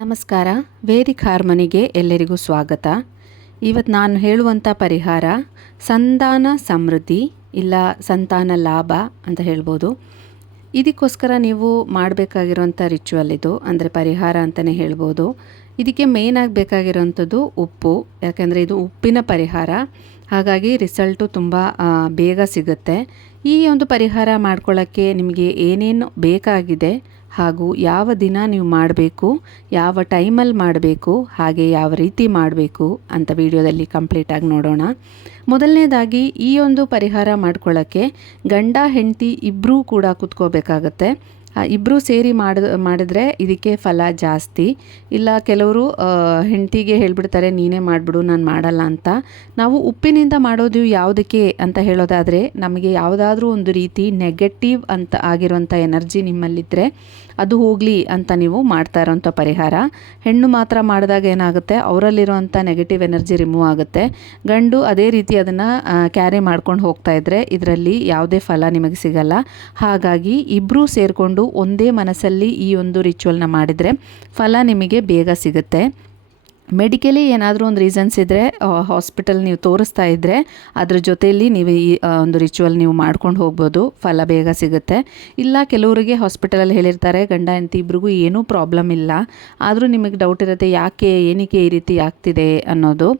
ನಮಸ್ಕಾರ. ವೇದಿಕ್ ಹಾರ್ಮನಿಗೆ ಎಲ್ಲರಿಗೂ ಸ್ವಾಗತ. ಇವತ್ತು ನಾನು ಹೇಳುವಂಥ ಪರಿಹಾರ ಸಂತಾನ ಸಮೃದ್ಧಿ ಇಲ್ಲ ಸಂತಾನ ಲಾಭ ಅಂತ ಹೇಳ್ಬೋದು. ಇದಕ್ಕೋಸ್ಕರ ನೀವು ಮಾಡಬೇಕಾಗಿರುವಂಥ ರಿಚುವಲ್ ಇದು, ಅಂದರೆ ಪರಿಹಾರ ಅಂತಲೇ ಹೇಳ್ಬೋದು. ಇದಕ್ಕೆ ಮೇಯ್ನಾಗಿ ಬೇಕಾಗಿರೋಂಥದ್ದು ಉಪ್ಪು, ಯಾಕೆಂದರೆ ಇದು ಉಪ್ಪಿನ ಪರಿಹಾರ. ಹಾಗಾಗಿ ರಿಸಲ್ಟು ತುಂಬ ಬೇಗ ಸಿಗುತ್ತೆ. ಈ ಒಂದು ಪರಿಹಾರ ಮಾಡ್ಕೊಳ್ಳೋಕ್ಕೆ ನಿಮಗೆ ಏನೇನು ಬೇಕಾಗಿದೆ ಹಾಗೂ ಯಾವ ದಿನ ನೀವು ಮಾಡಬೇಕು, ಯಾವ ಟೈಮಲ್ಲಿ ಮಾಡಬೇಕು, ಹಾಗೆ ಯಾವ ರೀತಿ ಮಾಡಬೇಕು ಅಂತ ವಿಡಿಯೋದಲ್ಲಿ ಕಂಪ್ಲೀಟಾಗಿ ನೋಡೋಣ. ಮೊದಲನೇದಾಗಿ ಈ ಒಂದು ಪರಿಹಾರ ಮಾಡ್ಕೊಳ್ಳೋಕ್ಕೆ ಗಂಡ, ಹೆಂಡತಿ ಇಬ್ಬರೂ ಕೂಡ ಕುತ್ಕೋಬೇಕಾಗತ್ತೆ. ಇಬ್ಬರೂ ಸೇರಿ ಮಾಡ, ಮಾಡಿದ್ರೆ ಇದಕ್ಕೆ ಫಲ ಜಾಸ್ತಿ. ಇಲ್ಲ ಕೆಲವರು ಹೆಂಡತಿಗೆ ಹೇಳಿಬಿಡ್ತಾರೆ, ನೀನೇ ಮಾಡಿಬಿಡು, ನಾನು ಮಾಡಲ್ಲ ಅಂತ. ನಾವು ಉಪ್ಪಿನಿಂದ ಮಾಡೋದು ಯಾವುದಕ್ಕೆ ಅಂತ ಹೇಳೋದಾದರೆ, ನಮಗೆ ಯಾವುದಾದ್ರೂ ಒಂದು ರೀತಿ ನೆಗೆಟಿವ್ ಅಂತ ಆಗಿರೋಂಥ ಎನರ್ಜಿ ನಿಮ್ಮಲ್ಲಿದ್ದರೆ ಅದು ಹೋಗಲಿ ಅಂತ ನೀವು ಮಾಡ್ತಾ ಇರೋಂಥ ಪರಿಹಾರ. ಹೆಣ್ಣು ಮಾತ್ರ ಮಾಡಿದಾಗ ಏನಾಗುತ್ತೆ, ಅವರಲ್ಲಿರುವಂಥ ನೆಗೆಟಿವ್ ಎನರ್ಜಿ ರಿಮೂವ್ ಆಗುತ್ತೆ. ಗಂಡು ಅದೇ ರೀತಿ ಅದನ್ನು ಕ್ಯಾರಿ ಮಾಡ್ಕೊಂಡು ಹೋಗ್ತಾ ಇದ್ದರೆ ಇದರಲ್ಲಿ ಯಾವುದೇ ಫಲ ನಿಮಗೆ ಸಿಗಲ್ಲ. ಹಾಗಾಗಿ ಇಬ್ಬರೂ ಸೇರಿಕೊಂಡು ಒಂದೇ ಮನಸ್ಸಲ್ಲಿ ಈ ಒಂದು ರಿಚುವಲ್ನ ಮಾಡಿದರೆ ಫಲ ನಿಮಗೆ ಬೇಗ ಸಿಗುತ್ತೆ. ಮೆಡಿಕಲಿ ಏನಾದರೂ ಒಂದು ರೀಸನ್ಸ್ ಇದ್ದರೆ ಹಾಸ್ಪಿಟಲ್ ನೀವು ತೋರಿಸ್ತಾ ಇದ್ದರೆ ಅದ್ರ ಜೊತೆಯಲ್ಲಿ ನೀವು ಈ ಒಂದು ರಿಚುವಲ್ ನೀವು ಮಾಡ್ಕೊಂಡು ಹೋಗ್ಬೋದು, ಫಲ ಬೇಗ ಸಿಗುತ್ತೆ. ಇಲ್ಲ ಕೆಲವರಿಗೆ ಹಾಸ್ಪಿಟಲಲ್ಲಿ ಹೇಳಿರ್ತಾರೆ, ಗಂಡ ಹೆಂಡತಿ ಇಬ್ರಿಗೂ ಏನೂ ಪ್ರಾಬ್ಲಮ್ ಇಲ್ಲ. ಆದರೂ ನಿಮಗೆ ಡೌಟ್ ಇರುತ್ತೆ, ಯಾಕೆ, ಏನಕ್ಕೆ ಈ ರೀತಿ ಆಗ್ತಿದೆ ಅನ್ನೋದು.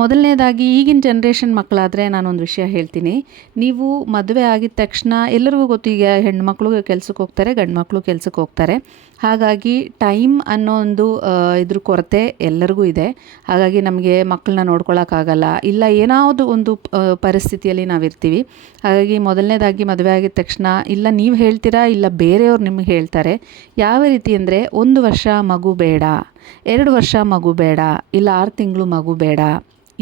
ಮೊದಲನೇದಾಗಿ, ಈಗಿನ ಜನ್ರೇಷನ್ ಮಕ್ಕಳಾದರೆ ನಾನೊಂದು ವಿಷಯ ಹೇಳ್ತೀನಿ. ನೀವು ಮದುವೆ ಆಗಿದ ತಕ್ಷಣ ಎಲ್ಲರಿಗೂ ಗೊತ್ತು, ಈಗ ಹೆಣ್ಮಕ್ಳು ಕೆಲ್ಸಕ್ಕೆ ಹೋಗ್ತಾರೆ ಗಂಡು ಮಕ್ಕಳು ಕೆಲ್ಸಕ್ಕೆ ಹೋಗ್ತಾರೆ. ಹಾಗಾಗಿ ಟೈಮ್ ಅನ್ನೋ ಒಂದು ಇದ್ರ ಕೊರತೆ ಎಲ್ಲರಿಗೂ ಇದೆ. ಹಾಗಾಗಿ ನಮಗೆ ಮಕ್ಕಳನ್ನ ನೋಡ್ಕೊಳಕ್ಕಾಗಲ್ಲ. ಇಲ್ಲ ಏನಾವುದು ಒಂದು ಪರಿಸ್ಥಿತಿಯಲ್ಲಿ ನಾವಿರ್ತೀವಿ. ಹಾಗಾಗಿ ಮೊದಲನೇದಾಗಿ ಮದುವೆ ಆಗಿದ ತಕ್ಷಣ, ಇಲ್ಲ, ನೀವು ಹೇಳ್ತೀರಾ, ಇಲ್ಲ, ಬೇರೆಯವ್ರು ನಿಮಗೆ ಹೇಳ್ತಾರೆ. ಯಾವ ರೀತಿ ಅಂದರೆ, ಒಂದು ವರ್ಷ ಮಗು ಬೇಡ, ಎರಡು ವರ್ಷ ಮಗು ಬೇಡ, ಇಲ್ಲ, ಆರು ತಿಂಗಳು ಮಗು ಬೇಡ.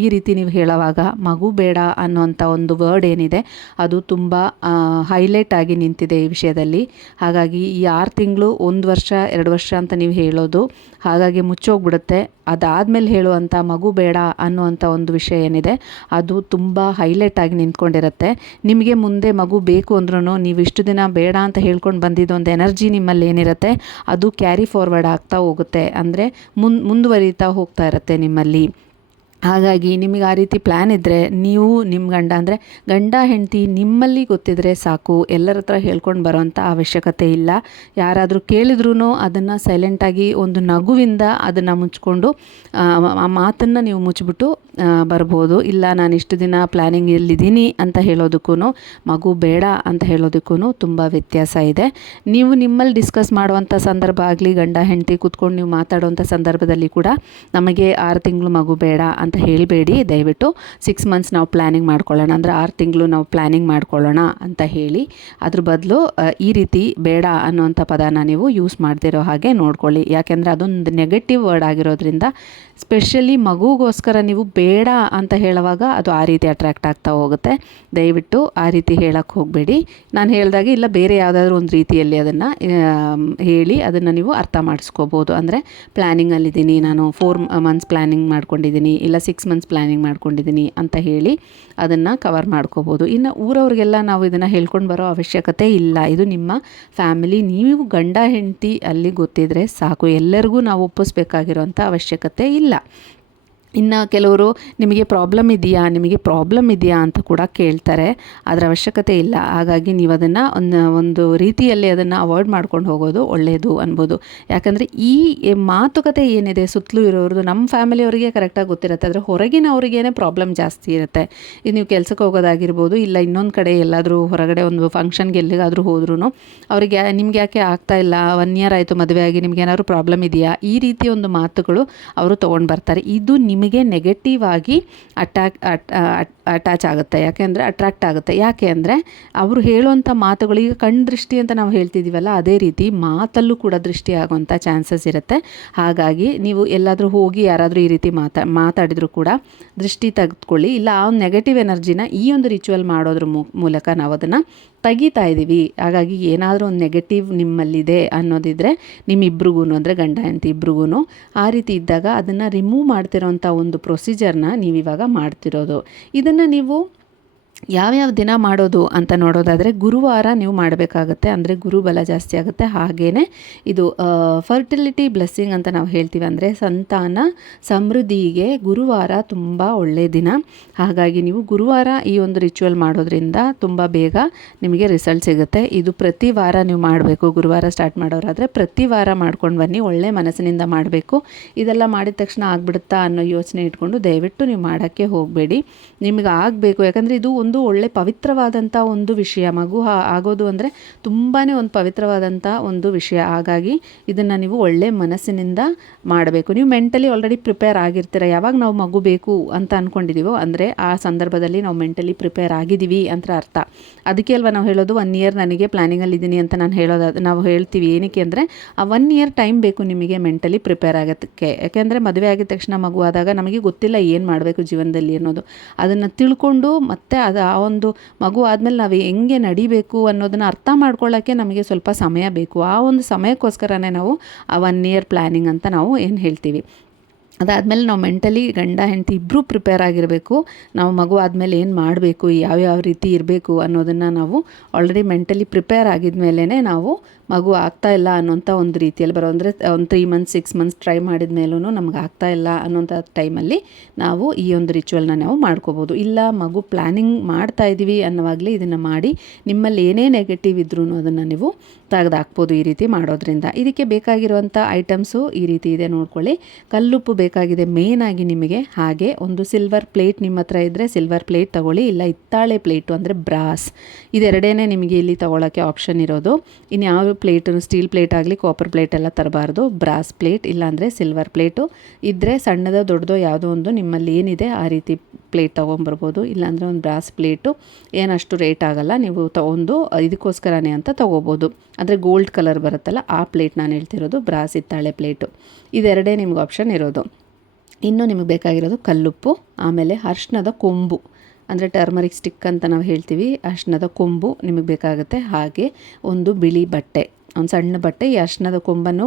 ಈ ರೀತಿ ನೀವು ಹೇಳೋವಾಗ ಮಗು ಬೇಡ ಅನ್ನುವಂಥ ಒಂದು ವರ್ಡ್ ಏನಿದೆ, ಅದು ತುಂಬ ಹೈಲೈಟ್ ಆಗಿ ನಿಂತಿದೆ ಈ ವಿಷಯದಲ್ಲಿ. ಹಾಗಾಗಿ ಈ ಆರು ತಿಂಗಳು ಒಂದು ವರ್ಷ, ಎರಡು ವರ್ಷ ಅಂತ ನೀವು ಹೇಳೋದು ಹಾಗಾಗಿ ಮುಚ್ಚೋಗ್ಬಿಡುತ್ತೆ. ಅದಾದಮೇಲೆ ಹೇಳುವಂಥ ಮಗು ಬೇಡ ಅನ್ನುವಂಥ ಒಂದು ವಿಷಯ ಏನಿದೆ, ಅದು ತುಂಬ ಹೈಲೈಟ್ ಆಗಿ ನಿಂತ್ಕೊಂಡಿರುತ್ತೆ. ನಿಮಗೆ ಮುಂದೆ ಮಗು ಬೇಕು ಅಂದ್ರೂ ನೀವು ಇಷ್ಟು ದಿನ ಬೇಡ ಅಂತ ಹೇಳ್ಕೊಂಡು ಬಂದಿದ್ದೊಂದು ಎನರ್ಜಿ ನಿಮ್ಮಲ್ಲಿ ಏನಿರುತ್ತೆ, ಅದು ಕ್ಯಾರಿ ಫಾರ್ವರ್ಡ್ ಆಗ್ತಾ ಹೋಗುತ್ತೆ. ಅಂದರೆ ಮುನ್, ಮುಂದುವರಿತಾ ಹೋಗ್ತಾ ಇರುತ್ತೆ ನಿಮ್ಮಲ್ಲಿ. ಹಾಗಾಗಿ ನಿಮಗೆ ಆ ರೀತಿ ಪ್ಲ್ಯಾನ್ ಇದ್ದರೆ ನೀವು ನಿಮ್ಮ ಗಂಡ ಅಂದರೆ ಗಂಡ ಹೆಂಡತಿ ನಿಮ್ಮಲ್ಲಿ ಗೊತ್ತಿದ್ರೆ ಸಾಕು ಎಲ್ಲರ ಹತ್ರ ಹೇಳ್ಕೊಂಡು ಬರೋವಂಥ ಅವಶ್ಯಕತೆ ಇಲ್ಲ. ಯಾರಾದರೂ ಕೇಳಿದ್ರೂ ಅದನ್ನು ಸೈಲೆಂಟಾಗಿ ಒಂದು ನಗುವಿಂದ ಅದನ್ನು ಮುಚ್ಕೊಂಡು ಆ, ಮಾತನ್ನು ನೀವು ಮುಚ್ಚಿಬಿಟ್ಟು ಬರ್ಬೋದು. ಇಲ್ಲ ನಾನು ಇಷ್ಟು ದಿನ ಪ್ಲ್ಯಾನಿಂಗ್ ಇಲ್ಲಿದ್ದೀನಿ ಅಂತ ಹೇಳೋದಕ್ಕೂ ಮಗು ಬೇಡ ಅಂತ ಹೇಳೋದಕ್ಕೂ ತುಂಬ ವ್ಯತ್ಯಾಸ ಇದೆ. ನೀವು ನಿಮ್ಮಲ್ಲಿ ಡಿಸ್ಕಸ್ ಮಾಡುವಂಥ ಸಂದರ್ಭ ಆಗಲಿ ಗಂಡ ಹೆಂಡತಿ ಕೂತ್ಕೊಂಡು ನೀವು ಮಾತಾಡುವಂಥ ಸಂದರ್ಭದಲ್ಲಿ ಕೂಡ ನಮಗೆ ಆರು ತಿಂಗಳು ಮಗು ಬೇಡ ಅಂತ ಹೇಳಬೇಡಿ. ದಯವಿಟ್ಟು ಸಿಕ್ಸ್ ಮಂತ್ಸ್ ನಾವು ಪ್ಲ್ಯಾನಿಂಗ್ ಮಾಡ್ಕೊಳ್ಳೋಣ. ಅಂದರೆ ಆರು ತಿಂಗಳು ನಾವು ಪ್ಲ್ಯಾನಿಂಗ್ ಮಾಡ್ಕೊಳ್ಳೋಣ ಅಂತ ಹೇಳಿ. ಅದ್ರ ಬದಲು ಈ ರೀತಿ ಬೇಡ ಅನ್ನುವಂಥ ಪದನ ನೀವು ಯೂಸ್ ಮಾಡ್ತಿರೋ ಹಾಗೆ ನೋಡ್ಕೊಳ್ಳಿ. ಯಾಕೆಂದರೆ ಅದೊಂದು ನೆಗೆಟಿವ್ ವರ್ಡ್ ಆಗಿರೋದ್ರಿಂದ ಸ್ಪೆಷಲಿ ಮಗುಗೋಸ್ಕರ ನೀವು ಬೇಡ ಅಂತ ಹೇಳುವಾಗ ಅದು ಆ ರೀತಿ ಅಟ್ರ್ಯಾಕ್ಟ್ ಆಗ್ತಾ ಹೋಗುತ್ತೆ. ದಯವಿಟ್ಟು ಆ ರೀತಿ ಹೇಳಕ್ಕೆ ಹೋಗಬೇಡಿ. ನಾನು ಹೇಳಿದಾಗ ಇಲ್ಲ, ಬೇರೆ ಯಾವುದಾದ್ರೂ ಒಂದು ರೀತಿಯಲ್ಲಿ ಅದನ್ನು ಹೇಳಿ ಅದನ್ನು ನೀವು ಅರ್ಥ ಮಾಡಿಸ್ಕೋಬೋದು. ಅಂದರೆ ಪ್ಲ್ಯಾನಿಂಗಲ್ಲಿದ್ದೀನಿ ನಾನು ಫೋರ್ ಮಂತ್ಸ್ ಪ್ಲ್ಯಾನಿಂಗ್ ಮಾಡ್ಕೊಂಡಿದ್ದೀನಿ, ಇಲ್ಲ ಸಿಕ್ಸ್ ಮಂತ್ಸ್ ಪ್ಲ್ಯಾನಿಂಗ್ ಮಾಡ್ಕೊಂಡಿದ್ದೀನಿ ಅಂತ ಹೇಳಿ ಅದನ್ನು ಕವರ್ ಮಾಡ್ಕೋಬೋದು. ಇನ್ನು ಊರವ್ರಿಗೆಲ್ಲ ನಾವು ಇದನ್ನು ಹೇಳ್ಕೊಂಡು ಬರೋ ಅವಶ್ಯಕತೆ ಇಲ್ಲ. ಇದು ನಿಮ್ಮ ಫ್ಯಾಮಿಲಿ ನೀವು ಗಂಡ, ಹೆಂಡತಿ ಅಲ್ಲಿ ಗೊತ್ತಿದ್ರೆ ಸಾಕು. ಎಲ್ಲರಿಗೂ ನಾವು ಒಪ್ಪಿಸ್ಬೇಕಾಗಿರೋಂಥ ಅವಶ್ಯಕತೆ ಇಲ್ಲ. ಇನ್ನು ಕೆಲವರು, ನಿಮಗೆ ಪ್ರಾಬ್ಲಮ್ ಇದೆಯಾ? ನಿಮಗೆ ಪ್ರಾಬ್ಲಮ್ ಇದೆಯಾ? ಅಂತ ಕೂಡ ಕೇಳ್ತಾರೆ. ಅದರ ಅವಶ್ಯಕತೆ ಇಲ್ಲ. ಹಾಗಾಗಿ ನೀವು ಅದನ್ನು ಒಂದು ಒಂದು ರೀತಿಯಲ್ಲಿ ಅದನ್ನು ಅವಾಯ್ಡ್ ಮಾಡ್ಕೊಂಡು ಹೋಗೋದು ಒಳ್ಳೆಯದು ಅನ್ಬೋದು. ಯಾಕಂದರೆ ಈ ಮಾತುಕತೆ ಏನಿದೆ, ಸುತ್ತಲೂ ಇರೋರದು ನಮ್ಮ ಫ್ಯಾಮಿಲಿಯವರಿಗೆ ಕರೆಕ್ಟಾಗಿ ಗೊತ್ತಿರುತ್ತೆ. ಆದರೆ ಹೊರಗಿನವರಿಗೇನೆ ಪ್ರಾಬ್ಲಮ್ ಜಾಸ್ತಿ ಇರುತ್ತೆ. ಇದು ನೀವು ಕೆಲಸಕ್ಕೆ ಹೋಗೋದಾಗಿರ್ಬೋದು, ಇಲ್ಲ ಇನ್ನೊಂದು ಕಡೆ ಎಲ್ಲಾದರೂ ಹೊರಗಡೆ ಒಂದು ಫಂಕ್ಷನ್ಗೆ ಎಲ್ಲಿಗಾದರೂ ಹೋದ್ರೂ ಅವ್ರಿಗೆ ನಿಮ್ಗೆ ಯಾಕೆ ಆಗ್ತಾ ಇಲ್ಲ? ಒನ್ ಇಯರ್ ಆಯಿತು ಮದುವೆ ಆಗಿ ನಿಮ್ಗೆ ಏನಾದರೂ ಪ್ರಾಬ್ಲಮ್ ಇದೆಯಾ? ಈ ರೀತಿ ಒಂದು ಮಾತುಗಳು ಅವರು ತೊಗೊಂಡು ಬರ್ತಾರೆ. ಇದು ನಿಮಗೆ ನೆಗೆಟಿವ್ ಆಗಿ ಅಟ್ಯಾಕ್ ಅಟ್ಯಾಚ್ ಆಗುತ್ತೆ ಯಾಕೆಂದರೆ ಅಟ್ರಾಕ್ಟ್ ಆಗುತ್ತೆ. ಯಾಕೆ ಅಂದರೆ ಅವರು ಹೇಳುವಂಥ ಮಾತುಗಳು ಈಗ ಕಣ್ಣು ದೃಷ್ಟಿ ಅಂತ ನಾವು ಹೇಳ್ತಿದ್ದೀವಲ್ಲ ಅದೇ ರೀತಿ ಮಾತಲ್ಲೂ ಕೂಡ ದೃಷ್ಟಿ ಆಗುವಂಥ ಚಾನ್ಸಸ್ ಇರುತ್ತೆ. ಹಾಗಾಗಿ ನೀವು ಎಲ್ಲಾದರೂ ಹೋಗಿ ಯಾರಾದರೂ ಈ ರೀತಿ ಮಾತಾ, ಮಾತಾಡಿದರೂ ಕೂಡ ದೃಷ್ಟಿ ತೆಗೆದುಕೊಳ್ಳಿ. ಇಲ್ಲ, ಆ ನೆಗೆಟಿವ್ ಎನರ್ಜಿನ ಈ ಒಂದು ರಿಚುವಲ್ ಮಾಡೋದ್ರ ಮೂಲಕ ನಾವು ಅದನ್ನು ತೆಗಿತಾ ಇದ್ದೀವಿ ಹಾಗಾಗಿ ಏನಾದರೂ ಒಂದು ನೆಗೆಟಿವ್ ನಿಮ್ಮಲ್ಲಿದೆ ಅನ್ನೋದಿದ್ರೆ ನಿಮ್ಮಿಬ್ರಿಗೂ ಅಂದರೆ ಗಂಡ ಹೆಂಡತಿ ಇಬ್ರಿಗೂ ಆ ರೀತಿ ಇದ್ದಾಗ ಅದನ್ನು ರಿಮೂವ್ ಮಾಡ್ತಿರೋಂಥ ಒಂದು ಪ್ರೊಸೀಜರ್ನ ನೀವು ಇವಾಗ ಮಾಡ್ತಿರೋದು. ಇದನ್ನು ನೀವು ಯಾವ್ಯಾವ ದಿನ ಮಾಡೋದು ಅಂತ ನೋಡೋದಾದರೆ ಗುರುವಾರ ನೀವು ಮಾಡಬೇಕಾಗತ್ತೆ. ಅಂದರೆ ಗುರುಬಲ ಜಾಸ್ತಿ ಆಗುತ್ತೆ. ಹಾಗೇ ಇದು ಫರ್ಟಿಲಿಟಿ ಬ್ಲೆಸ್ಸಿಂಗ್ ಅಂತ ನಾವು ಹೇಳ್ತೀವಿ. ಅಂದರೆ ಸಂತಾನ ಸಮೃದ್ಧಿಗೆ ಗುರುವಾರ ತುಂಬ ಒಳ್ಳೆಯ ದಿನ. ಹಾಗಾಗಿ ನೀವು ಗುರುವಾರ ಈ ಒಂದು ರಿಚುವಲ್ ಮಾಡೋದ್ರಿಂದ ತುಂಬ ಬೇಗ ನಿಮಗೆ ರಿಸಲ್ಟ್ ಸಿಗುತ್ತೆ. ಇದು ಪ್ರತಿ ವಾರ ನೀವು ಮಾಡಬೇಕು. ಗುರುವಾರ ಸ್ಟಾರ್ಟ್ ಮಾಡೋರಾದರೆ ಪ್ರತಿ ವಾರ ಮಾಡ್ಕೊಂಡು ಬನ್ನಿ. ಒಳ್ಳೆ ಮನಸ್ಸಿನಿಂದ ಮಾಡಬೇಕು. ಇದೆಲ್ಲ ಮಾಡಿದ ತಕ್ಷಣ ಆಗ್ಬಿಡುತ್ತಾ ಅನ್ನೋ ಯೋಚನೆ ಇಟ್ಕೊಂಡು ದಯವಿಟ್ಟು ನೀವು ಮಾಡೋಕ್ಕೆ ಹೋಗಬೇಡಿ. ನಿಮಗೆ ಆಗಬೇಕು. ಯಾಕಂದರೆ ಇದು ಒಂದು ಒಳ್ಳೆ ಪವಿತ್ರವಾದಂಥ ಒಂದು ವಿಷಯ. ಮಗು ಆಗೋದು ಅಂದರೆ ತುಂಬಾ ಒಂದು ಪವಿತ್ರವಾದಂಥ ಒಂದು ವಿಷಯ. ಹಾಗಾಗಿ ಇದನ್ನು ನೀವು ಒಳ್ಳೆ ಮನಸ್ಸಿನಿಂದ ಮಾಡಬೇಕು. ನೀವು ಮೆಂಟಲಿ ಆಲ್ರೆಡಿ ಪ್ರಿಪೇರ್ ಆಗಿರ್ತೀರ. ಯಾವಾಗ ನಾವು ಮಗು ಬೇಕು ಅಂತ ಅಂದ್ಕೊಂಡಿದ್ದೀವೋ ಅಂದರೆ ಆ ಸಂದರ್ಭದಲ್ಲಿ ನಾವು ಮೆಂಟಲಿ ಪ್ರಿಪೇರ್ ಆಗಿದ್ದೀವಿ ಅಂತ ಅರ್ಥ. ಅದಕ್ಕೆ ಅಲ್ವಾ ನಾವು ಹೇಳೋದು ಒನ್ ಇಯರ್ ನನಗೆ ಪ್ಲ್ಯಾನಿಂಗಲ್ಲಿ ಇದ್ದೀನಿ ಅಂತ ನಾನು ಹೇಳೋದು ನಾವು ಹೇಳ್ತೀವಿ. ಏನಕ್ಕೆ ಅಂದರೆ, ಆ ಒನ್ ಇಯರ್ ಟೈಮ್ ಬೇಕು ನಿಮಗೆ ಮೆಂಟಲಿ ಪ್ರಿಪೇರ್ ಆಗೋದಕ್ಕೆ ಯಾಕೆಂದರೆ ಮದುವೆ ಆಗಿದ ತಕ್ಷಣ ಮಗು ಆದಾಗ ನಮಗೆ ಗೊತ್ತಿಲ್ಲ ಏನು ಮಾಡಬೇಕು ಜೀವನದಲ್ಲಿ ಅನ್ನೋದು. ಅದನ್ನು ತಿಳ್ಕೊಂಡು ಮತ್ತೆ ಅದು ಆ ಒಂದು ಮಗು ಆದಮೇಲೆ ನಾವು ಹೆಂಗೆ ನಡಿಬೇಕು ಅನ್ನೋದನ್ನು ಅರ್ಥ ಮಾಡ್ಕೊಳ್ಳೋಕ್ಕೆ ನಮಗೆ ಸ್ವಲ್ಪ ಸಮಯ ಬೇಕು. ಆ ಒಂದು ಸಮಯಕ್ಕೋಸ್ಕರನೇ ನಾವು ಆ ಒನ್ ಇಯರ್ ಪ್ಲ್ಯಾನಿಂಗ್ ಅಂತ ನಾವು ಏನು ಹೇಳ್ತೀವಿ. ಅದಾದಮೇಲೆ ನಾವು ಮೆಂಟಲಿ ಗಂಡ, ಹೆಂಡತಿ ಇಬ್ಬರೂ ಪ್ರಿಪೇರ್ ಆಗಿರಬೇಕು. ನಾವು ಮಗು ಆದಮೇಲೆ ಏನು ಮಾಡಬೇಕು, ಯಾವ್ಯಾವ ರೀತಿ ಇರಬೇಕು ಅನ್ನೋದನ್ನು ನಾವು ಆಲ್ರೆಡಿ ಮೆಂಟಲಿ ಪ್ರಿಪೇರ್ ಆಗಿದ ಮೇಲೇ ನಾವು ಮಗು ಆಗ್ತಾ ಇಲ್ಲ ಅನ್ನೋಂಥ ಒಂದು ರೀತಿಯಲ್ಲಿ ಬರೋ ಅಂದರೆ, ಒಂದು three months six months try ಮಾಡಿದ ಮೇಲೂ ನಮ್ಗೆ ಆಗ್ತಾ ಇಲ್ಲ ಅನ್ನೋಂಥ ಟೈಮಲ್ಲಿ ನಾವು ಈ ಒಂದು ರಿಚುವಲ್ನ ನಾವು ಮಾಡ್ಕೋಬೋದು. ಇಲ್ಲ, ಮಗು ಪ್ಲ್ಯಾನಿಂಗ್ ಮಾಡ್ತಾ ಇದ್ದೀವಿ ಅನ್ನೋವಾಗಲೇ ಇದನ್ನು ಮಾಡಿ ನಿಮ್ಮಲ್ಲಿ ಏನೇ ನೆಗೆಟಿವ್ ಇದ್ರೂ ಅದನ್ನು ನೀವು ತೆಗೆದಾಕ್ಬೋದು ಈ ರೀತಿ ಮಾಡೋದ್ರಿಂದ. ಇದಕ್ಕೆ ಬೇಕಾಗಿರುವಂಥ ಐಟಮ್ಸು ಈ ರೀತಿ ಇದೆ ನೋಡ್ಕೊಳ್ಳಿ. ಕಲ್ಲುಪ್ಪು ಬೇಕಾಗಿದೆ ಮೇಯ್ನಾಗಿ ನಿಮಗೆ. ಹಾಗೆ ಒಂದು ಸಿಲ್ವರ್ ಪ್ಲೇಟ್ ನಿಮ್ಮ ಹತ್ರ ಇದ್ದರೆ ಸಿಲ್ವರ್ ಪ್ಲೇಟ್ ತೊಗೊಳ್ಳಿ. ಇಲ್ಲ, ಹಿತ್ತಾಳೆ ಪ್ಲೇಟು ಅಂದರೆ ಬ್ರಾಸ್ ಇದೆರಡೇ ನಿಮಗೆ ಇಲ್ಲಿ ತೊಗೊಳಕ್ಕೆ ಆಪ್ಷನ್ ಇರೋದು. ಇನ್ಯಾವ ಯಾವ ಪ್ಲೇಟು, ಸ್ಟೀಲ್ ಪ್ಲೇಟ್ ಆಗಲಿ ಕಾಪರ್ ಪ್ಲೇಟ್ ಎಲ್ಲ ತರಬಾರ್ದು. ಬ್ರಾಸ್ ಪ್ಲೇಟ್, ಇಲ್ಲಾಂದರೆ ಸಿಲ್ವರ್ ಪ್ಲೇಟು. ಇದ್ದರೆ ಸಣ್ಣದೋ, ದೊಡ್ಡದೋ ಯಾವುದೋ ಒಂದು ನಿಮ್ಮಲ್ಲಿ ಏನಿದೆ ಆ ರೀತಿ ಪ್ಲೇಟ್ ತೊಗೊಂಬರ್ಬೋದು. ಇಲ್ಲಾಂದರೆ ಒಂದು ಬ್ರಾಸ್ ಪ್ಲೇಟು. ಏನಷ್ಟು ರೇಟ್ ಆಗಲ್ಲ. ನೀವು ತೊಗೊಂಡು ಇದಕ್ಕೋಸ್ಕರನೇ ಅಂತ ತೊಗೋಬೋದು. ಅಂದರೆ ಗೋಲ್ಡ್ ಕಲರ್ ಬರುತ್ತಲ್ಲ, ಆ ಪ್ಲೇಟ್ ನಾನು ಹೇಳ್ತಿರೋದು ಬ್ರಾಸ್ ಇತ್ತಾಳೆ ಪ್ಲೇಟು. ಇದೆರಡೇ ನಿಮ್ಗೆ ಆಪ್ಷನ್ ಇರೋದು. ಇನ್ನು ನಿಮಗೆ ಬೇಕಾಗಿರೋದು ಕಲ್ಲುಪ್ಪು, ಆಮೇಲೆ ಅರ್ಶಿನದ ಕೊಂಬು. ಅಂದರೆ ಟರ್ಮರಿಕ್ ಸ್ಟಿಕ್ ಅಂತ ನಾವು ಹೇಳ್ತೀವಿ ಅರ್ಶಿನದ ಕೊಂಬು ನಿಮಗೆ ಬೇಕಾಗುತ್ತೆ. ಹಾಗೆ ಒಂದು ಬಿಳಿ ಬಟ್ಟೆ, ಒಂದು ಸಣ್ಣ ಬಟ್ಟೆ. ಈ ಅರ್ಶಿನದ ಕೊಂಬನ್ನು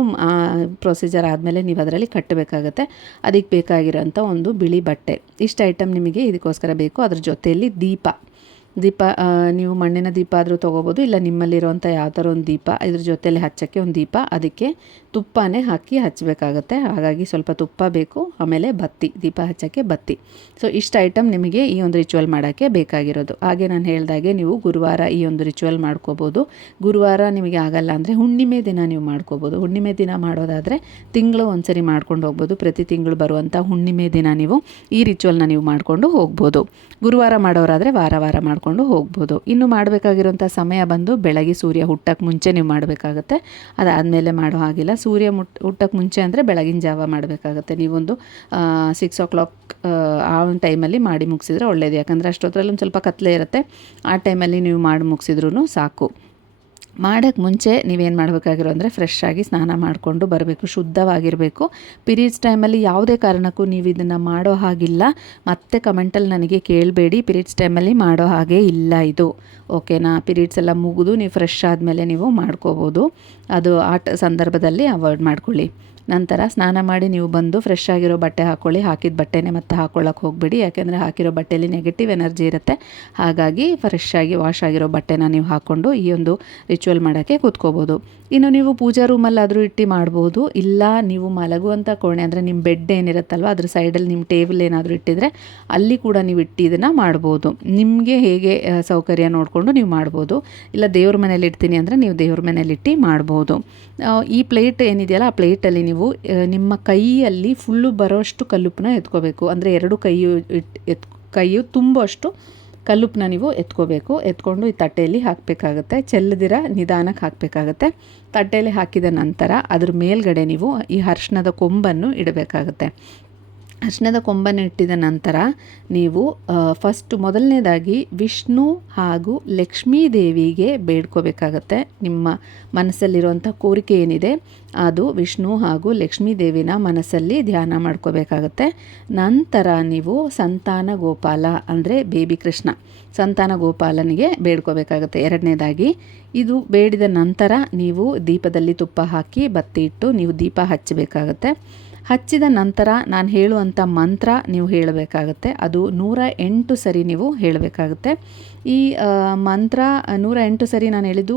ಪ್ರೊಸೀಜರ್ ಆದಮೇಲೆ ನೀವು ಅದರಲ್ಲಿ ಕಟ್ಟಬೇಕಾಗತ್ತೆ ಅದಕ್ಕೆ ಬೇಕಾಗಿರೋಂಥ ಒಂದು ಬಿಳಿ ಬಟ್ಟೆ. ಇಷ್ಟು ಐಟಮ್ ನಿಮಗೆ ಇದಕ್ಕೋಸ್ಕರ ಬೇಕು. ಅದ್ರ ಜೊತೆಯಲ್ಲಿ ದೀಪ. ದೀಪ ನೀವು ಮಣ್ಣಿನ ದೀಪ ಆದರೂ ತೊಗೋಬೋದು, ಇಲ್ಲ ನಿಮ್ಮಲ್ಲಿರುವಂಥ ಯಾವ ಥರ ಒಂದು ದೀಪ, ಇದ್ರ ಜೊತೆಯಲ್ಲಿ ಹಚ್ಚೋಕ್ಕೆ ಒಂದು ದೀಪ, ಅದಕ್ಕೆ ತುಪ್ಪನೇ ಹಾಕಿ ಹಚ್ಚಬೇಕಾಗತ್ತೆ ಹಾಗಾಗಿ ಸ್ವಲ್ಪ ತುಪ್ಪ ಬೇಕು, ಆಮೇಲೆ ಬತ್ತಿ, ದೀಪ ಹಚ್ಚೋಕ್ಕೆ ಬತ್ತಿ. ಸೊ ಇಷ್ಟು ಐಟಮ್ ನಿಮಗೆ ಈ ಒಂದು ರಿಚುವಲ್ ಮಾಡೋಕ್ಕೆ ಬೇಕಾಗಿರೋದು. ಹಾಗೆ ನಾನು ಹೇಳಿದಾಗೆ ನೀವು ಗುರುವಾರ ಈ ಒಂದು ರಿಚುವಲ್ ಮಾಡ್ಕೋಬೋದು. ಗುರುವಾರ ನಿಮಗೆ ಆಗಲ್ಲ ಅಂದರೆ ಹುಣ್ಣಿಮೆ ದಿನ ನೀವು ಮಾಡ್ಕೋಬೋದು. ಹುಣ್ಣಿಮೆ ದಿನ ಮಾಡೋದಾದರೆ ತಿಂಗಳು ಒಂದ್ಸರಿ ಮಾಡ್ಕೊಂಡು ಹೋಗ್ಬೋದು. ಪ್ರತಿ ತಿಂಗಳು ಬರುವಂಥ ಹುಣ್ಣಿಮೆ ದಿನ ನೀವು ಈ ರಿಚುವಲ್ನ ನೀವು ಮಾಡಿಕೊಂಡು ಹೋಗ್ಬೋದು. ಗುರುವಾರ ಮಾಡೋರಾದರೆ ವಾರ ವಾರ ಮಾಡಿಕೊಂಡು ಹೋಗ್ಬೋದು. ಇನ್ನು ಮಾಡಬೇಕಾಗಿರುವಂಥ ಸಮಯ ಬಂದು ಬೆಳಗ್ಗೆ ಸೂರ್ಯ ಹುಟ್ಟಕ್ಕೆ ಮುಂಚೆ ನೀವು ಮಾಡಬೇಕಾಗತ್ತೆ. ಅದಾದಮೇಲೆ ಮಾಡೋ ಹಾಗಿಲ್ಲ. ಸೂರ್ಯ ಮುಟ್ ಹುಟ್ಟಕ್ಕೆ ಮುಂಚೆ ಅಂದರೆ ಬೆಳಗಿನ ಜಾವ ಮಾಡಬೇಕಾಗತ್ತೆ. ನೀವೊಂದು ಸಿಕ್ಸ್ ಓ ಕ್ಲಾಕ್ ಆ ಒಂದು ಟೈಮಲ್ಲಿ ಮಾಡಿ ಮುಗಿಸಿದ್ರೆ ಒಳ್ಳೇದು. ಯಾಕಂದರೆ ಅಷ್ಟೊತ್ತರಲ್ಲಿ ಒಂದು ಸ್ವಲ್ಪ ಕತ್ತಲೆ ಇರುತ್ತೆ. ಆ ಟೈಮಲ್ಲಿ ನೀವು ಮಾಡಿ ಮುಗಿಸಿದ್ರೂ ಸಾಕು. ಮಾಡೋಕ್ಕೆ ಮುಂಚೆ ನೀವೇನು ಮಾಡಬೇಕಾಗಿರೋ ಅಂದರೆ ಫ್ರೆಶ್ ಆಗಿ ಸ್ನಾನ ಮಾಡಿಕೊಂಡು ಬರಬೇಕು, ಶುದ್ಧವಾಗಿರಬೇಕು. ಪಿರಿಯಡ್ಸ್ ಟೈಮಲ್ಲಿ ಯಾವುದೇ ಕಾರಣಕ್ಕೂ ನೀವು ಇದನ್ನು ಮಾಡೋ ಹಾಗಿಲ್ಲ. ಮತ್ತೆ ಕಮೆಂಟಲ್ಲಿ ನನಗೆ ಕೇಳಬೇಡಿ. ಪಿರಿಯಡ್ಸ್ ಟೈಮಲ್ಲಿ ಮಾಡೋ ಹಾಗೆ ಇಲ್ಲ ಇದು. ಓಕೆನಾ ಪಿರಿಯಡ್ಸ್ ಎಲ್ಲ ಮುಗಿದು ನೀವು ಫ್ರೆಶ್ ಆದಮೇಲೆ ನೀವು ಮಾಡ್ಕೋಬೋದು. ಅದು ಆ ಸಂದರ್ಭದಲ್ಲಿ ಅವಾಯ್ಡ್ ಮಾಡ್ಕೊಳ್ಳಿ. ನಂತರ ಸ್ನಾನ ಮಾಡಿ ನೀವು ಬಂದು ಫ್ರೆಶ್ ಆಗಿರೋ ಬಟ್ಟೆ ಹಾಕ್ಕೊಳ್ಳಿ ಹಾಕಿದ ಬಟ್ಟೆನೇ ಮತ್ತೆ ಹಾಕ್ಕೊಳ್ಳೋಕೆ ಹೋಗಬೇಡಿ. ಯಾಕೆಂದರೆ ಹಾಕಿರೋ ಬಟ್ಟೆಯಲ್ಲಿ ನೆಗೆಟಿವ್ ಎನರ್ಜಿ ಇರುತ್ತೆ. ಹಾಗಾಗಿ ಫ್ರೆಶ್ ಆಗಿ ವಾಶ್ ಆಗಿರೋ ಬಟ್ಟೆನ ನೀವು ಹಾಕ್ಕೊಂಡು ಈ ಒಂದು ರಿಚುವಲ್ ಮಾಡೋಕ್ಕೆ ಕೂತ್ಕೋಬೋದು. ಇನ್ನು ನೀವು ಪೂಜಾ ರೂಮಲ್ಲಾದರೂ ಇಟ್ಟು ಮಾಡ್ಬೋದು. ಇಲ್ಲ, ನೀವು ಮಲಗುವಂಥ ಕೋಣೆ, ಅಂದರೆ ನಿಮ್ಮ ಬೆಡ್ ಏನಿರುತ್ತಲ್ವ, ಅದ್ರ ಸೈಡಲ್ಲಿ ನಿಮ್ಮ ಟೇಬಲ್ ಏನಾದರೂ ಇಟ್ಟಿದ್ರೆ ಅಲ್ಲಿ ಕೂಡ ನೀವು ಇಟ್ಟು ಇದನ್ನು ಮಾಡ್ಬೋದು. ನಿಮಗೆ ಹೇಗೆ ಸೌಕರ್ಯ ನೋಡಿಕೊಂಡು ನೀವು ಮಾಡ್ಬೋದು. ಇಲ್ಲ, ದೇವ್ರ ಮನೇಲಿ ಇಡ್ತೀನಿ ಅಂದರೆ ನೀವು ದೇವ್ರ ಮನೇಲಿ ಇಟ್ಟು ಮಾಡ್ಬೋದು. ಈ ಪ್ಲೇಟ್ ಏನಿದೆಯಲ್ಲ, ಆ ಪ್ಲೇಟಲ್ಲಿ ನೀವು ನಿಮ್ಮ ಕೈಯಲ್ಲಿ ಫುಲ್ಲು ಬರೋಷ್ಟು ಕಲ್ಲುಪ್ಪನ್ನ ಎತ್ಕೋಬೇಕು. ಅಂದರೆ ಎರಡು ಕೈಯು ಇಟ್ ಎತ್ ಕೈಯು ತುಂಬಷ್ಟು ಕಲ್ಲುಪ್ಪನ್ನ ನೀವು ಎತ್ಕೋಬೇಕು. ಎತ್ಕೊಂಡು ಈ ತಟ್ಟೆಯಲ್ಲಿ ಹಾಕಬೇಕಾಗತ್ತೆ. ಚೆಲ್ಲದಿರ ನಿಧಾನಕ್ಕೆ ಹಾಕಬೇಕಾಗತ್ತೆ. ತಟ್ಟೆಯಲ್ಲಿ ಹಾಕಿದ ನಂತರ ಅದ್ರ ಮೇಲ್ಗಡೆ ನೀವು ಈ ಅರ್ಶಿಣದ ಕೊಂಬನ್ನು ಇಡಬೇಕಾಗತ್ತೆ. ಅರ್ಶಿಣದ ಕೊಂಬನ್ನು ಇಟ್ಟಿದ ನಂತರ ನೀವು ಫಸ್ಟ್ ಮೊದಲನೇದಾಗಿ ವಿಷ್ಣು ಹಾಗೂ ಲಕ್ಷ್ಮೀ ದೇವಿಗೆ ಬೇಡ್ಕೋಬೇಕಾಗತ್ತೆ. ನಿಮ್ಮ ಮನಸ್ಸಲ್ಲಿರುವಂಥ ಕೋರಿಕೆ ಏನಿದೆ, ಅದು ವಿಷ್ಣು ಹಾಗೂ ಲಕ್ಷ್ಮೀ ದೇವಿನ ಮನಸ್ಸಲ್ಲಿ ಧ್ಯಾನ ಮಾಡ್ಕೋಬೇಕಾಗತ್ತೆ. ನಂತರ ನೀವು ಸಂತಾನ ಗೋಪಾಲ, ಅಂದರೆ ಬೇಬಿ ಕೃಷ್ಣ, ಸಂತಾನ ಗೋಪಾಲನಿಗೆ ಬೇಡ್ಕೋಬೇಕಾಗತ್ತೆ. ಎರಡನೇದಾಗಿ, ಇದು ಬೇಡಿದ ನಂತರ ನೀವು ದೀಪದಲ್ಲಿ ತುಪ್ಪ ಹಾಕಿ ಬತ್ತಿ ಇಟ್ಟು ನೀವು ದೀಪ ಹಚ್ಚಬೇಕಾಗತ್ತೆ. ಹಚ್ಚಿದ ನಂತರ ನಾನು ಹೇಳುವಂಥ ಮಂತ್ರ ನೀವು ಹೇಳಬೇಕಾಗುತ್ತೆ. ಅದು ನೂರ ಎಂಟು ಸರಿ ನೀವು ಹೇಳಬೇಕಾಗುತ್ತೆ. ಈ ಮಂತ್ರ ನೂರ ಎಂಟು ಸರಿ ನಾನು ಹೇಳಿದ್ದು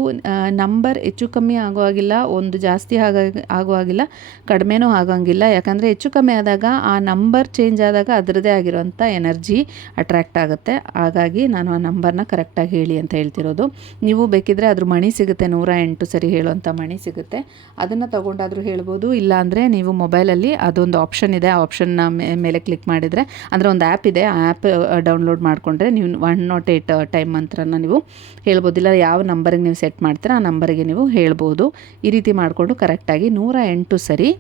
ನಂಬರ್ ಹೆಚ್ಚು ಕಮ್ಮಿ ಆಗುವಾಗಿಲ್ಲ, ಒಂದು ಜಾಸ್ತಿ ಆಗ, ಆಗುವಾಗಿಲ್ಲ, ಕಡಿಮೆನೂ ಆಗೋಂಗಿಲ್ಲ. ಯಾಕಂದರೆ ಹೆಚ್ಚು ಕಮ್ಮಿ ಆದಾಗ ಆ ನಂಬರ್ ಚೇಂಜ್ ಆದಾಗ ಅದರದೇ ಆಗಿರೋಂಥ ಎನರ್ಜಿ ಅಟ್ರ್ಯಾಕ್ಟ್ ಆಗುತ್ತೆ. ಹಾಗಾಗಿ ನಾನು ಆ ನಂಬರ್ನ ಕರೆಕ್ಟಾಗಿ ಹೇಳಿ ಅಂತ ಹೇಳ್ತಿರೋದು. ನೀವು ಬೇಕಿದ್ರೆ ಅದ್ರ ಮಣಿ ಸಿಗುತ್ತೆ ನೂರ ಎಂಟು ಸರಿ ಹೇಳುವಂಥ ಮಣಿ ಸಿಗುತ್ತೆ. ಅದನ್ನು ತೊಗೊಂಡಾದರೂ ಹೇಳ್ಬೋದು ಇಲ್ಲಾಂದರೆ ನೀವು ಮೊಬೈಲಲ್ಲಿ ಅದೊಂದು ಆಪ್ಷನ್ ಇದೆ. ಆ ಆಪ್ಷನ್ನ ಮೇಲೆ ಕ್ಲಿಕ್ ಮಾಡಿದರೆ, ಅಂದರೆ ಒಂದು ಆ್ಯಪ್ ಇದೆ. ಆ ಆ್ಯಪ್ ಡೌನ್ಲೋಡ್ ಮಾಡಿಕೊಂಡ್ರೆ ನೀವು ಒನ್ ನಾಟ್ ಏಯ್ಟ್ ಟೈಮ್ ಮಂತ್ರನ ನೀವು ಹೇಳ್ಬೋದು. ಇಲ್ಲ, ಯಾವ ನಂಬರಿಗೆ ನೀವು ಸೆಟ್ ಮಾಡ್ತೀರಾ, ಆ ನಂಬರಿಗೆ ನೀವು ಹೇಳ್ಬೋದು. ಈ ರೀತಿ ಮಾಡಿಕೊಂಡು ಕರೆಕ್ಟಾಗಿ ನೂರ ಎಂಟು ಸರಿ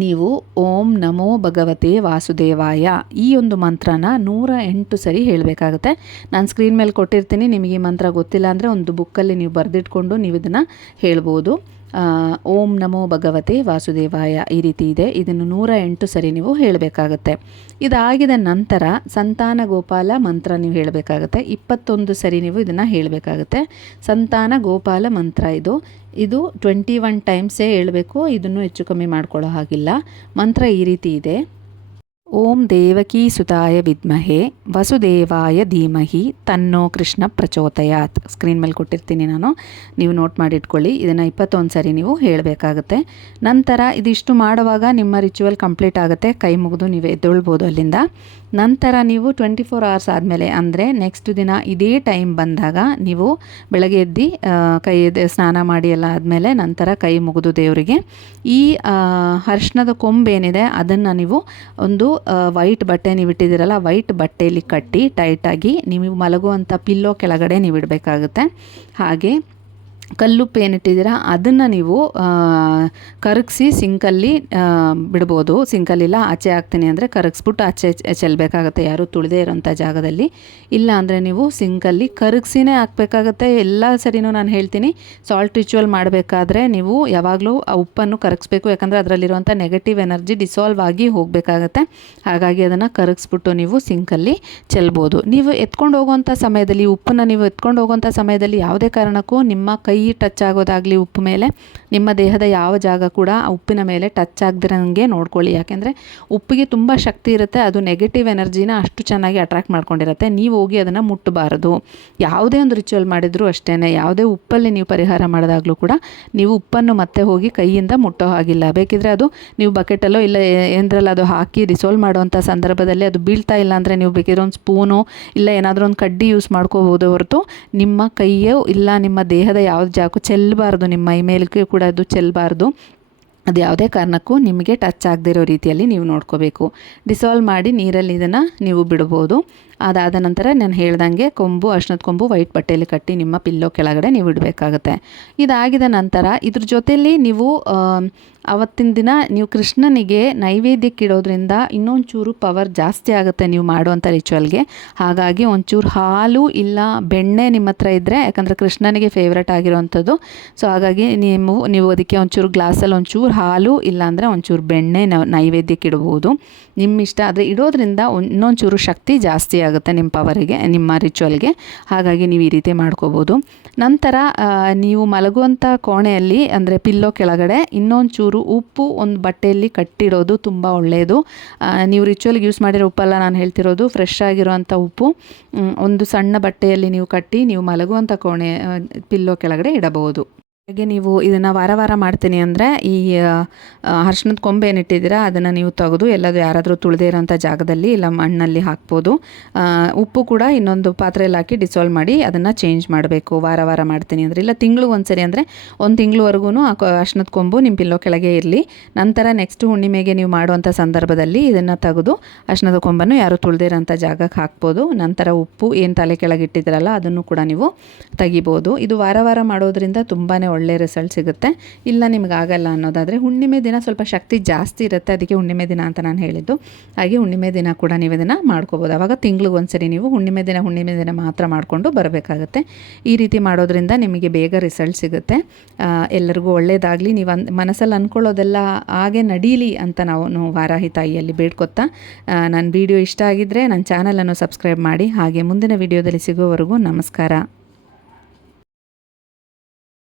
ನೀವು ಓಂ ನಮೋ ಭಗವತೆ ವಾಸುದೇವಾಯ ಈ ಒಂದು ಮಂತ್ರನ ನೂರ ಎಂಟು ಸರಿ ಹೇಳಬೇಕಾಗುತ್ತೆ. ನಾನು ಸ್ಕ್ರೀನ್ ಮೇಲೆ ಕೊಟ್ಟಿರ್ತೀನಿ, ನಿಮಗೆ ಈ ಮಂತ್ರ ಗೊತ್ತಿಲ್ಲ ಅಂದರೆ ಒಂದು ಬುಕ್ಕಲ್ಲಿ ನೀವು ಬರೆದಿಟ್ಕೊಂಡು ನೀವು ಇದನ್ನು ಹೇಳ್ಬೋದು. ಓಂ ನಮೋ ಭಗವತೆ ವಾಸುದೇವಾಯ ಈ ರೀತಿ ಇದೆ. ಇದನ್ನು ನೂರ ಎಂಟು ಸರಿ ನೀವು ಹೇಳಬೇಕಾಗತ್ತೆ. ಇದಾಗಿದ ನಂತರ ಸಂತಾನ ಗೋಪಾಲ ಮಂತ್ರ ನೀವು ಹೇಳಬೇಕಾಗತ್ತೆ. ಇಪ್ಪತ್ತೊಂದು ಸರಿ ನೀವು ಇದನ್ನು ಹೇಳಬೇಕಾಗತ್ತೆ. ಸಂತಾನ ಗೋಪಾಲ ಮಂತ್ರ ಇದು. ಇದು ಟ್ವೆಂಟಿ ಒನ್ ಟೈಮ್ಸೇ ಹೇಳಬೇಕು. ಇದನ್ನು ಹೆಚ್ಚು ಕಮ್ಮಿ ಮಾಡ್ಕೊಳ್ಳೋ ಹಾಗಿಲ್ಲ. ಮಂತ್ರ ಈ ರೀತಿ ಇದೆ. ಓಂ ದೇವಕೀ ಸುತಾಯ ವಿದ್ಮಹೆ, ವಸುದೇವಾಯ ಧೀಮಹಿ, ತನ್ನೋ ಕೃಷ್ಣ ಪ್ರಚೋದಯಾತ್. ಸ್ಕ್ರೀನ್ ಮೇಲೆ ಕೊಟ್ಟಿರ್ತೀನಿ ನಾನು. ನೀವು ನೋಟ್ ಮಾಡಿ ಇಟ್ಕೊಳ್ಳಿ. ಇದನ್ನು ಇಪ್ಪತ್ತೊಂದು ಸರಿ ನೀವು ಹೇಳಬೇಕಾಗುತ್ತೆ. ನಂತರ ಇದಿಷ್ಟು ಮಾಡುವಾಗ ನಿಮ್ಮ ರಿಚುವಲ್ ಕಂಪ್ಲೀಟ್ ಆಗುತ್ತೆ. ಕೈ ಮುಗಿದು ನೀವು ಎದ್ದೊಳ್ಬೋದು ಅಲ್ಲಿಂದ. ನಂತರ ನೀವು ಟ್ವೆಂಟಿ ಫೋರ್ ಅವರ್ಸ್ ಆದಮೇಲೆ ಅಂದರೆ ನೆಕ್ಸ್ಟ್ ದಿನ ಇದೇ ಟೈಮ್ ಬಂದಾಗ ನೀವು ಬೆಳಗ್ಗೆ ಎದ್ದು ಕೈ ಸ್ನಾನ ಮಾಡಿ ಎಲ್ಲ ಆದಮೇಲೆ ನಂತರ ಕೈ ಮುಗಿದು ದೇವರಿಗೆ. ಈ ಅರ್ಶನದ ಕೊಂಬೇನಿದೆ ಅದನ್ನು ನೀವು ಒಂದು ವೈಟ್ ಬಟ್ಟೆ ನೀವು ಇಟ್ಟಿದ್ದೀರಲ್ಲ ವೈಟ್ ಬಟ್ಟೆಯಲ್ಲಿ ಕಟ್ಟಿ ಟೈಟಾಗಿ ನೀವು ಮಲಗುವಂಥ ಪಿಲ್ಲೋ ಕೆಳಗಡೆ ನೀವು ಇಡಬೇಕಾಗುತ್ತೆ. ಹಾಗೆ ಕಲ್ಲುಪ್ಪು ಏನಿಟ್ಟಿದ್ದೀರಾ ಅದನ್ನು ನೀವು ಕರಗಿಸಿ ಸಿಂಕಲ್ಲಿ ಬಿಡ್ಬೋದು. ಸಿಂಕಲ್ಲಿಲ್ಲ ಆಚೆ ಹಾಕ್ತೀನಿ ಅಂದರೆ ಕರಗಿಸ್ಬಿಟ್ಟು ಆಚೆ ಚೆಲ್ಲಬೇಕಾಗತ್ತೆ ಯಾರೂ ತುಳಿದೇ ಇರೋಂಥ ಜಾಗದಲ್ಲಿ. ಇಲ್ಲ ಅಂದರೆ ನೀವು ಸಿಂಕಲ್ಲಿ ಕರಗಿಸಿನೇ ಹಾಕ್ಬೇಕಾಗತ್ತೆ. ಎಲ್ಲ ಸರಿನೂ ನಾನು ಹೇಳ್ತೀನಿ. ಸಾಲ್ಟ್ ರಿಚುವಲ್ ಮಾಡಬೇಕಾದ್ರೆ ನೀವು ಯಾವಾಗಲೂ ಆ ಉಪ್ಪನ್ನು ಕರಗಿಸ್ಬೇಕು. ಯಾಕಂದರೆ ಅದರಲ್ಲಿರುವಂಥ ನೆಗೆಟಿವ್ ಎನರ್ಜಿ ಡಿಸಾಲ್ವ್ ಆಗಿ ಹೋಗಬೇಕಾಗತ್ತೆ. ಹಾಗಾಗಿ ಅದನ್ನು ಕರಗಿಸ್ಬಿಟ್ಟು ನೀವು ಸಿಂಕಲ್ಲಿ ಚೆಲ್ಬೋದು. ನೀವು ಎತ್ಕೊಂಡು ಹೋಗುವಂಥ ಸಮಯದಲ್ಲಿ, ಉಪ್ಪನ್ನು ನೀವು ಎತ್ಕೊಂಡು ಹೋಗುವಂಥ ಸಮಯದಲ್ಲಿ ಯಾವುದೇ ಕಾರಣಕ್ಕೂ ನಿಮ್ಮ ಕೈ ಟಚ್ ಆಗೋದಾಗಲಿ ಉಪ್ಪು ಮೇಲೆ, ನಿಮ್ಮ ದೇಹದ ಯಾವ ಜಾಗ ಕೂಡ ಉಪ್ಪಿನ ಮೇಲೆ ಟಚ್ ಆಗದಿರಂಗೆ ನೋಡ್ಕೊಳ್ಳಿ. ಯಾಕೆಂದರೆ ಉಪ್ಪಿಗೆ ತುಂಬ ಶಕ್ತಿ ಇರುತ್ತೆ, ಅದು ನೆಗೆಟಿವ್ ಎನರ್ಜಿನ ಅಷ್ಟು ಚೆನ್ನಾಗಿ ಅಟ್ರಾಕ್ಟ್ ಮಾಡ್ಕೊಂಡಿರುತ್ತೆ. ನೀವು ಹೋಗಿ ಅದನ್ನು ಮುಟ್ಟಬಾರದು. ಯಾವುದೇ ಒಂದು ರಿಚುವಲ್ ಮಾಡಿದರೂ ಅಷ್ಟೇ ಯಾವುದೇ ಉಪ್ಪಲ್ಲಿ ನೀವು ಪರಿಹಾರ ಮಾಡಿದಾಗಲೂ ಕೂಡ ನೀವು ಉಪ್ಪನ್ನು ಮತ್ತೆ ಹೋಗಿ ಕೈಯಿಂದ ಮುಟ್ಟೋ ಹಾಗಿಲ್ಲ. ಬೇಕಿದ್ರೆ ಅದು ನೀವು ಬಕೆಟಲ್ಲೋ ಇಲ್ಲ ಏನರಲ್ಲ ಅದು ಹಾಕಿ ರಿಸೋಲ್ವ್ ಮಾಡುವಂಥ ಸಂದರ್ಭದಲ್ಲಿ ಅದು ಬೀಳ್ತಾ ಇಲ್ಲ ಅಂದರೆ ನೀವು ಬೇಕಿದ್ರೆ ಒಂದು ಸ್ಪೂನು ಇಲ್ಲ ಏನಾದರೂ ಒಂದು ಕಡ್ಡಿ ಯೂಸ್ ಮಾಡ್ಕೋಬೋದು ಹೊರತು ನಿಮ್ಮ ಕೈಯೋ ಇಲ್ಲ ನಿಮ್ಮ ದೇಹದ ಯಾವ ಜಾಗಕ್ಕೂ ಚೆಲ್ಲಬಾರ್ದು ನಿಮ್ಮ ಮೈ ಮೇಲಕ್ಕೆ ಕೂಡ ಅದು ಚೆಲ್ಲಬಾರ್ದು ಅದು ಯಾವುದೇ ಕಾರಣಕ್ಕೂ ನಿಮಗೆ ಟಚ್ ಆಗದಿರೋ ರೀತಿಯಲ್ಲಿ ನೀವು ನೋಡ್ಕೋಬೇಕು. ಡಿಸಾಲ್ವ್ ಮಾಡಿ ನೀರಲ್ಲಿ ಇದನ್ನು ನೀವು ಬಿಡ್ಬೋದು. ಅದಾದ ನಂತರ ನಾನು ಹೇಳ್ದಂಗೆ ಕೊಂಬು, ಅರ್ಶನದ ಕೊಂಬು ವೈಟ್ ಬಟ್ಟೆಯಲ್ಲಿ ಕಟ್ಟಿ ನಿಮ್ಮ ಪಿಲ್ಲೋ ಕೆಳಗಡೆ ನೀವು ಇಡಬೇಕಾಗುತ್ತೆ. ಇದಾಗಿದ ನಂತರ ಇದ್ರ ಜೊತೆಯಲ್ಲಿ ನೀವು ಅವತ್ತಿನ ದಿನ ನೀವು ಕೃಷ್ಣನಿಗೆ ನೈವೇದ್ಯಕ್ಕೆ ಇಡೋದ್ರಿಂದ ಇನ್ನೊಂದು ಚೂರು ಪವರ್ ಜಾಸ್ತಿ ಆಗುತ್ತೆ ನೀವು ಮಾಡುವಂಥ ರಿಚುವಲ್ಗೆ ಹಾಗಾಗಿ ಒಂಚೂರು ಹಾಲು ಇಲ್ಲ ಬೆಣ್ಣೆ ನಿಮ್ಮ ಹತ್ರ ಇದ್ದರೆ ಯಾಕಂದರೆ ಕೃಷ್ಣನಿಗೆ ಫೇವ್ರೇಟ್ ಆಗಿರುವಂಥದ್ದು. ಸೊ ಹಾಗಾಗಿ ನೀವು ನೀವು ಅದಕ್ಕೆ ಒಂಚೂರು ಗ್ಲಾಸಲ್ಲಿ ಒಂಚೂರು ಹಾಲು ಇಲ್ಲಾಂದರೆ ಒಂಚೂರು ಬೆಣ್ಣೆ ನಾವು ನೈವೇದ್ಯಕ್ಕೆ ಇಡ್ಬೋದು ನಿಮ್ಮ ಇಷ್ಟ ಆದರೆ ಇಡೋದ್ರಿಂದ ಇನ್ನೊಂಚೂರು ಶಕ್ತಿ ಜಾಸ್ತಿ ಆಗುತ್ತೆ ನಿಮ್ಮ ಪವರಿಗೆ, ನಿಮ್ಮ ರಿಚುವಲ್ಗೆ ಹಾಗಾಗಿ ನೀವು ಈ ರೀತಿ ಮಾಡ್ಕೋಬೋದು. ನಂತರ ನೀವು ಮಲಗುವಂಥ ಕೋಣೆಯಲ್ಲಿ, ಅಂದರೆ ಪಿಲ್ಲೋ ಕೆಳಗಡೆ ಇನ್ನೊಂಚೂರು ಉಪ್ಪು ಒಂದು ಬಟ್ಟೆಯಲ್ಲಿ ಕಟ್ಟಿಡೋದು ತುಂಬ ಒಳ್ಳೆಯದು ನೀವು ರಿಚುವಲ್ಗೆ ಯೂಸ್ ಮಾಡಿರೋ ಉಪ್ಪಲ್ಲ, ನಾನು ಹೇಳ್ತಿರೋದು ಫ್ರೆಶ್ ಆಗಿರುವಂಥ ಉಪ್ಪು. ಒಂದು ಸಣ್ಣ ಬಟ್ಟೆಯಲ್ಲಿ ನೀವು ಕಟ್ಟಿ ನೀವು ಮಲಗುವಂಥ ಕೋಣೆ ಪಿಲ್ಲೋ ಕೆಳಗಡೆ ಇಡಬಹುದು. ಹಾಗೆ ನೀವು ಇದನ್ನು ವಾರ ವಾರ ಮಾಡ್ತೀನಿ ಅಂದರೆ ಈ ಅರ್ಶಿನದ ಕೊಂಬೆ ಏನಿಟ್ಟಿದ್ದೀರಾ, ಅದನ್ನು ನೀವು ತೆಗೆದು ಎಲ್ಲಾದರೂ ಯಾರಾದರೂ ತುಳಿದೇ ಇರೋಂಥ ಜಾಗದಲ್ಲಿ ಇಲ್ಲ ಮಣ್ಣಲ್ಲಿ ಹಾಕ್ಬೋದು. ಉಪ್ಪು ಕೂಡ ಇನ್ನೊಂದು ಪಾತ್ರೆಯಲ್ಲಿ ಹಾಕಿ ಡಿಸಾಲ್ವ್ ಮಾಡಿ ಅದನ್ನು ಚೇಂಜ್ ಮಾಡಬೇಕು. ವಾರ ವಾರ ಮಾಡ್ತೀನಿ ಅಂದರೆ. ಇಲ್ಲ ತಿಂಗಳು ಒಂದ್ಸರಿ ಅಂದರೆ ಒಂದು ತಿಂಗಳವರೆಗೂ ಆ ಅರ್ಶಿನದ ಕೊಂಬು ನಿಮ್ಮ ಪಿಲ್ಲೋ ಕೆಳಗೆ ಇರಲಿ. ನಂತರ ನೆಕ್ಸ್ಟ್ ಹುಣ್ಣಿಮೆಗೆ ನೀವು ಮಾಡುವಂಥ ಸಂದರ್ಭದಲ್ಲಿ ಇದನ್ನು ತೆಗೆದು ಅರ್ಶಿನದ ಕೊಂಬನ್ನು ಯಾರು ತುಳಿದೇ ಇರೋಂಥ ಜಾಗಕ್ಕೆ ಹಾಕ್ಬೋದು. ನಂತರ ಉಪ್ಪು ಏನು ತಲೆ ಕೆಳಗೆ ಇಟ್ಟಿದ್ದೀರಲ್ಲ, ಅದನ್ನು ಕೂಡ ನೀವು ತೆಗಿಬೋದು. ಇದು ವಾರ ವಾರ ಮಾಡೋದ್ರಿಂದ ತುಂಬಾ ಒಳ್ಳೆ ರಿಸಲ್ಟ್ ಸಿಗುತ್ತೆ. ಇಲ್ಲ, ನಿಮ್ಗೆ ಆಗಲ್ಲ ಅನ್ನೋದಾದರೆ ಹುಣ್ಣಿಮೆ ದಿನ ಸ್ವಲ್ಪ ಶಕ್ತಿ ಜಾಸ್ತಿ ಇರುತ್ತೆ. ಅದಕ್ಕೆ ಹುಣ್ಣಿಮೆ ದಿನ ಅಂತ ನಾನು ಹೇಳಿದ್ದು. ಹಾಗೆ ಹುಣ್ಣಿಮೆ ದಿನ ಕೂಡ ನೀವು ಇದನ್ನು ಮಾಡ್ಕೋಬೋದು. ಆವಾಗ ತಿಂಗ್ಳಿಗೆ ಒಂದ್ಸರಿ ನೀವು ಹುಣ್ಣಿಮೆ ದಿನ ಹುಣ್ಣಿಮೆ ದಿನ ಮಾತ್ರ ಮಾಡಿಕೊಂಡು ಬರಬೇಕಾಗುತ್ತೆ. ಈ ರೀತಿ ಮಾಡೋದ್ರಿಂದ ನಿಮಗೆ ಬೇಗ ರಿಸಲ್ಟ್ ಸಿಗುತ್ತೆ. ಎಲ್ಲರಿಗೂ ಒಳ್ಳೆಯದಾಗಲಿ ನೀವು ಅನ್, ಮನಸ್ಸಲ್ಲಿ ಅಂದ್ಕೊಳ್ಳೋದೆಲ್ಲ ಹಾಗೆ ನಡೀಲಿ ಅಂತ ನಾವು ವಾರಾಹಿ ತಾಯಿಯಲ್ಲಿ ಬೇಡ್ಕೊತಾ ನನ್ನ ವಿಡಿಯೋ ಇಷ್ಟ ಆಗಿದ್ದರೆ ನನ್ನ ಚಾನಲನ್ನು ಸಬ್ಸ್ಕ್ರೈಬ್ ಮಾಡಿ. ಹಾಗೆ ಮುಂದಿನ ವಿಡಿಯೋದಲ್ಲಿ ಸಿಗೋವರೆಗೂ ನಮಸ್ಕಾರ.